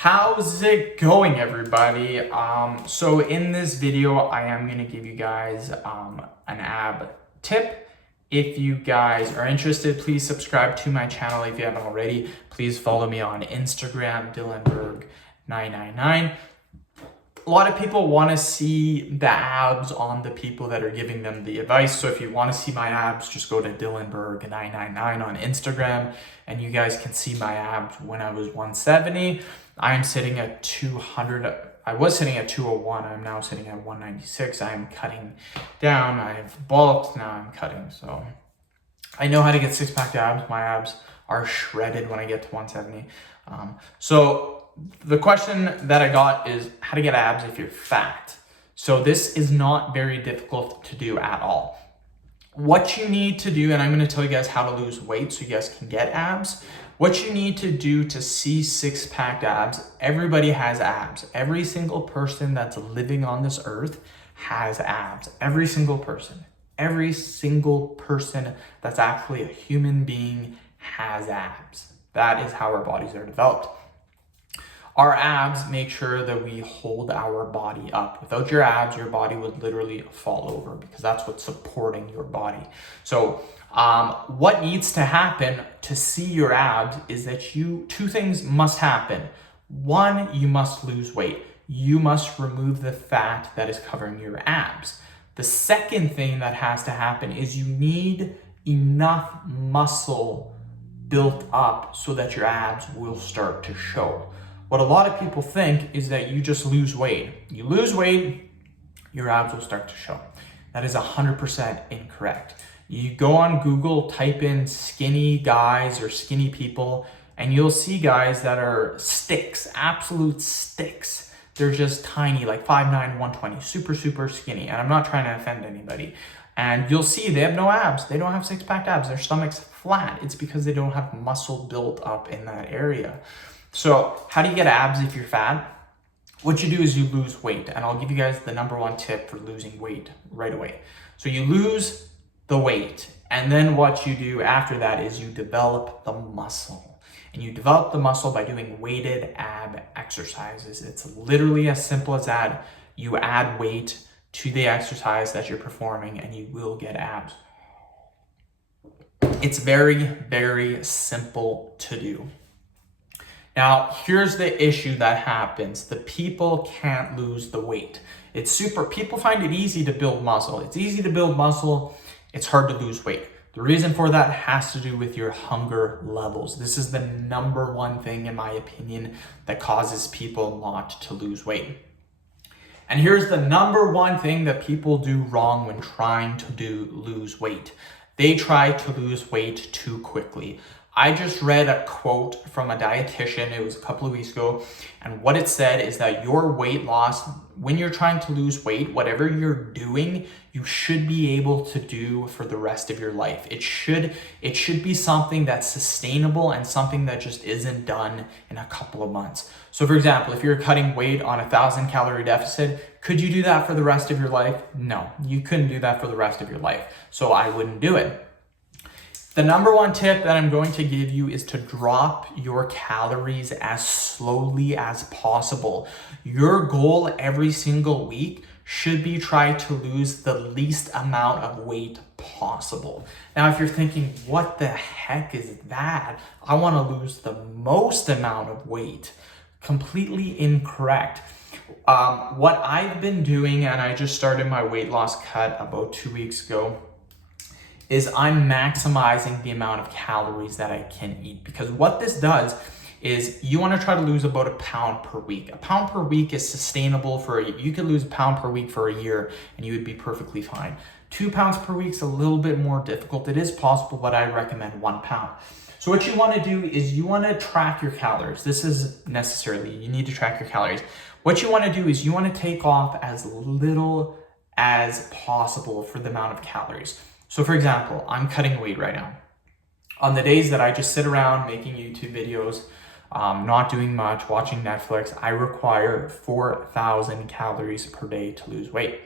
How's it going, everybody? So in this video, I am going to give you guys an ab tip. If you guys are interested, please subscribe to my channel if you haven't already. Please follow me on Instagram, Dylanberg999. A lot of people want to see the abs on the people that are giving them the advice. So if you want to see my abs, just go to Dylanberg999 on Instagram and you guys can see my abs when I was 170. I'm sitting at 200. I was sitting at 201. I'm now sitting at 196. I'm cutting down. I've bulked. Now I'm cutting. So I know how to get six-pack abs. My abs are shredded when I get to 170. So the question that I got is how to get abs if you're fat. So this is not very difficult to do at all. What you need to do, and I'm going to tell you guys how to lose weight so you guys can get abs. What you need to do to see six-pack abs, everybody has abs. Every single person that's living on this earth has abs. Every single person. Every single person that's actually a human being has abs. That is how our bodies are developed. Our abs make sure that we hold our body up. Without your abs, your body would literally fall over because that's what's supporting your body. So what needs to happen to see your abs is that two things must happen. One, you must lose weight. You must remove the fat that is covering your abs. The second thing that has to happen is you need enough muscle built up so that your abs will start to show. What a lot of people think is that you just lose weight. You lose weight, your abs will start to show. That is 100% incorrect. You go on Google, type in skinny guys or skinny people, and you'll see guys that are sticks, absolute sticks. They're just tiny, like 5'9", 120, super skinny. And I'm not trying to offend anybody. And you'll see they have no abs. They don't have six-pack abs. Their stomach's flat. It's because they don't have muscle built up in that area. So how do you get abs if you're fat? What you do is you lose weight, and I'll give you guys the number one tip for losing weight right away. So you lose the weight, and then what you do after that is you develop the muscle. And you develop the muscle by doing weighted ab exercises. It's literally as simple as that. You add weight to the exercise that you're performing, and you will get abs. It's very simple to do. Now, here's the issue that happens. The people can't lose the weight. People find it easy to build muscle. It's easy to build muscle. It's hard to lose weight. The reason for that has to do with your hunger levels. This is the number one thing, in my opinion, that causes people not to lose weight. And here's the number one thing that people do wrong when trying to lose weight. They try to lose weight too quickly. I just read a quote from a dietitian, it was a couple of weeks ago, and what it said is that your weight loss, when you're trying to lose weight, whatever you're doing, you should be able to do for the rest of your life. It should be something that's sustainable and something that just isn't done in a couple of months. So for example, if you're cutting weight on 1,000 calorie deficit, could you do that for the rest of your life? No, you couldn't do that for the rest of your life. So I wouldn't do it. The number one tip that I'm going to give you is to drop your calories as slowly as possible. Your goal every single week should be try to lose the least amount of weight possible. Now, if you're thinking, what the heck is that? I want to lose the most amount of weight. Completely incorrect. What I've been doing, and I just started my weight loss cut about 2 weeks ago, is I'm maximizing the amount of calories that I can eat. Because what this does is you want to try to lose about a pound per week. A pound per week is sustainable you could lose a pound per week for a year and you would be perfectly fine. 2 pounds per week is a little bit more difficult. It is possible, but I recommend 1 pound. So what you want to do is you want to track your calories. This is necessarily, you need to track your calories. What you want to do is you want to take off as little as possible for the amount of calories. So for example, I'm cutting weight right now. On the days that I just sit around making YouTube videos, not doing much, watching Netflix, I require 4,000 calories per day to lose weight.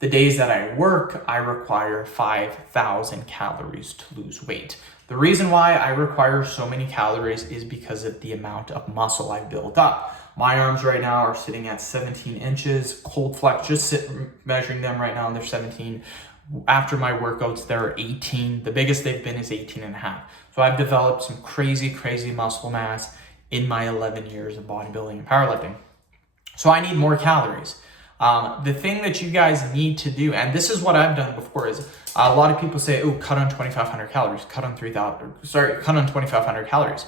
The days that I work, I require 5,000 calories to lose weight. The reason why I require so many calories is because of the amount of muscle I've built up. My arms right now are sitting at 17 inches. Cold flex, just measuring them right now, and they're 17. After my workouts, they're 18. The biggest they've been is 18 and a half. So I've developed some crazy muscle mass in my 11 years of bodybuilding and powerlifting. So I need more calories. The thing that you guys need to do, and this is what I've done before, is a lot of people say, oh, cut on 2,500 calories, cut on 2,500 calories.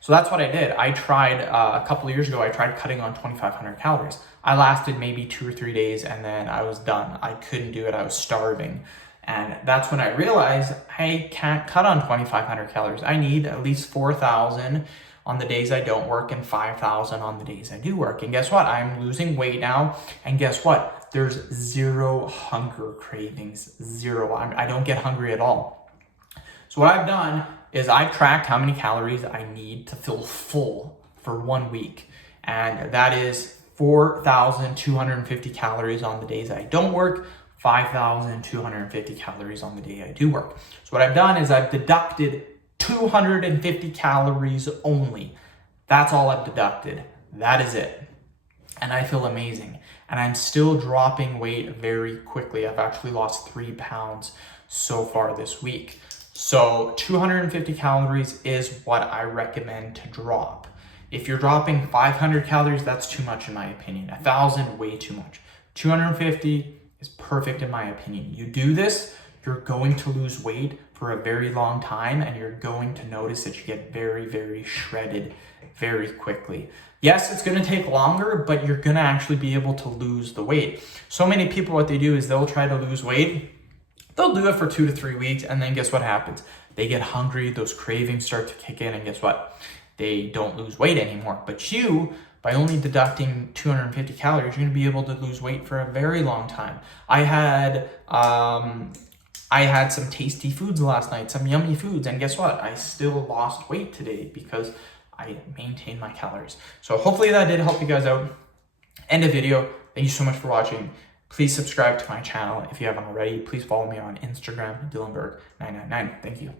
So that's what I did. I tried a couple of years ago, I tried cutting on 2,500 calories. I lasted maybe 2 or 3 days and then I was done. I couldn't do it. I was starving. And that's when I realized I can't cut on 2,500 calories. I need at least 4,000 on the days I don't work and 5,000 on the days I do work. And guess what? I'm losing weight now. And guess what? There's zero hunger cravings, zero. I don't get hungry at all. So what I've done is I've tracked how many calories I need to feel full for 1 week. And that is 4,250 calories on the days I don't work, 5,250 calories on the day I do work. So what I've done is I've deducted 250 calories only. That's all I've deducted. That is it. And I feel amazing. And I'm still dropping weight very quickly. I've actually lost 3 pounds so far this week. So 250 calories is what I recommend to drop. If you're dropping 500 calories, that's too much in my opinion. 1,000, way too much. 250 is perfect in my opinion. You do this, you're going to lose weight for a very long time, and you're going to notice that you get very shredded very quickly. Yes, it's going to take longer, but you're going to actually be able to lose the weight. So many people, what they do is they'll try to lose weight. They'll do it for 2 to 3 weeks, and then guess what happens? They get hungry, those cravings start to kick in, and guess what? They don't lose weight anymore. But you, by only deducting 250 calories, you're going to be able to lose weight for a very long time. I had some tasty foods last night, some yummy foods, and guess what? I still lost weight today because I maintained my calories. So hopefully that did help you guys out. End of video. Thank you so much for watching. Please subscribe to my channel if you haven't already. Please follow me on Instagram, Dylanberg999. Thank you.